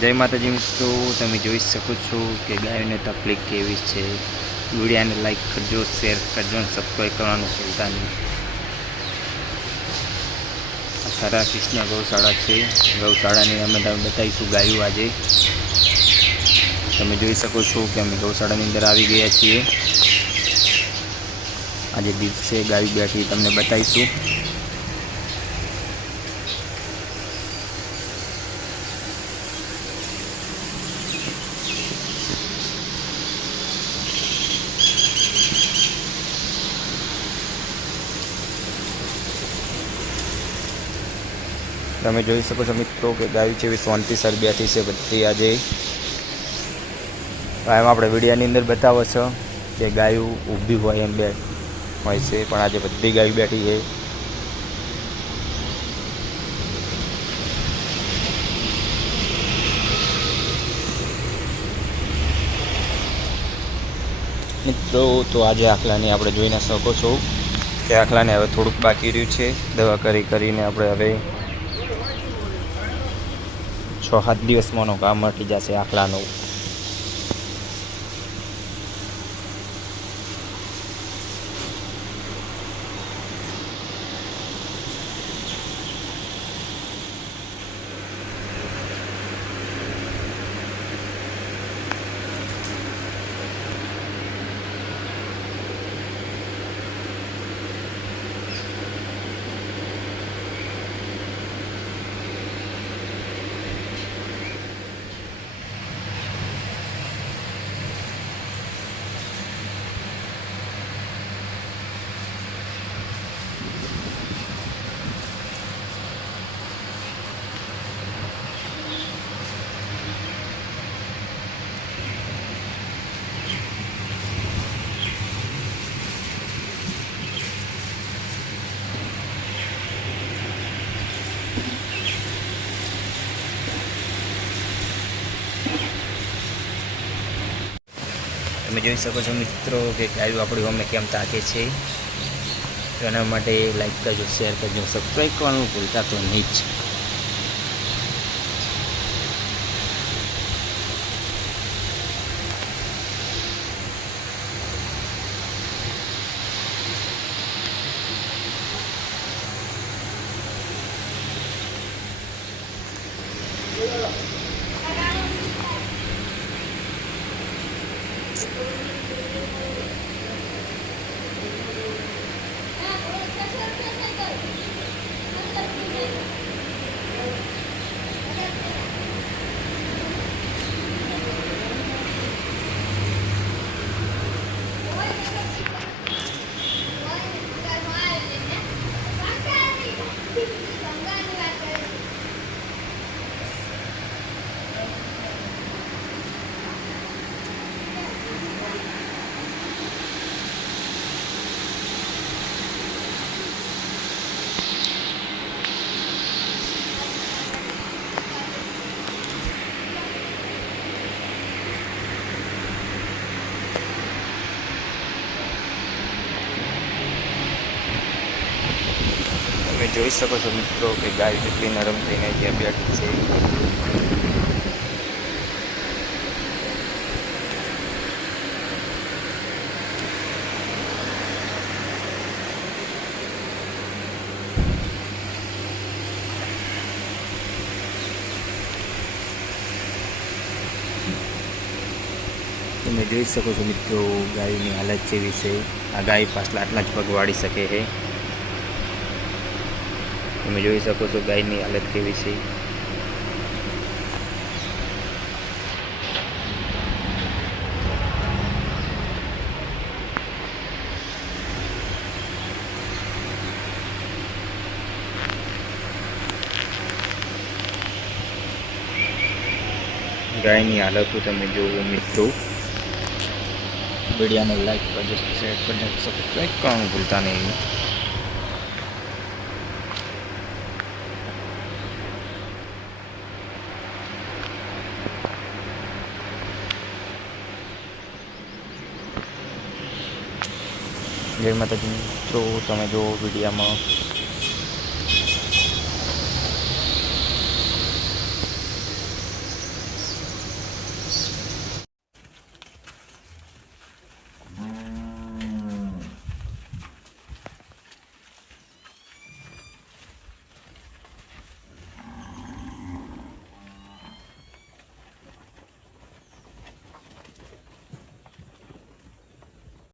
જય માતાજી મિત્રો, તમે જોઈ શકો છો કે ગાયોને તકલીફ કેવી છે। વિડીયોને લાઈક કરજો, શેર કરજો અને સબસ્ક્રાઈબ કરવાનું ભૂલતા નહીં। ખરા કૃષ્ણ ગૌશાળા છે। ગૌશાળાની અમે તમને બતાવીશું ગાયો। આજે તમે જોઈ શકો છો કે અમે ગૌશાળાની અંદર આવી ગયા છીએ। આજે દિવસે ગાયો બેઠી તમને બતાવીશું। તમે જોઈ શકો છો મિત્રો કે ગાયો જેવી શાંતિસર બેઠી છે બધી। આજે એમાં આપણે વિડીયોની અંદર બતાવો છો કે ગાયો ઊભી હોય એમ બે હોય છે, પણ આજે બધી ગાયો બેઠી છે। મિત્રો તો આજે આખલાને આપણે જોઈ ના શકો છો કે આખલાને હવે થોડુંક બાકી રહ્યું છે। દવા કરીને આપણે હવે 6-7 દિવસમાંનો કામ મટી જશે આખલાનું। તમે જોઈ શકો છો મિત્રો કે ગાયો આપણી અમે કેમ તાકે છે। એના માટે લાઈક કરજો, શેર કરજો, સબસ્ક્રાઈબ કરવાનું ભૂલતા તો નહીં જ। તમે જોઈ શકો છો મિત્રો કે ગાય કેટલી નરમ થઈને ત્યાં બેઠી છે। તમે જોઈ શકો છો મિત્રો ગાયની હાલત જેવી છે। આ ગાય પાછલા આટલા જ પગ વાળી શકે છે। તમે જોઈ શકો છો ગાયની હાલત કેવી છે। ગાયની હાલત તમે જુઓ મિત્રો। વિડીયોને લાઈક કરજો, શેર કરજો, સબસ્ક્રાઈબ કરવાનું ભૂલતા નહીં। જય માતાજી મિત્રો, તમે જો વિડીયોમાં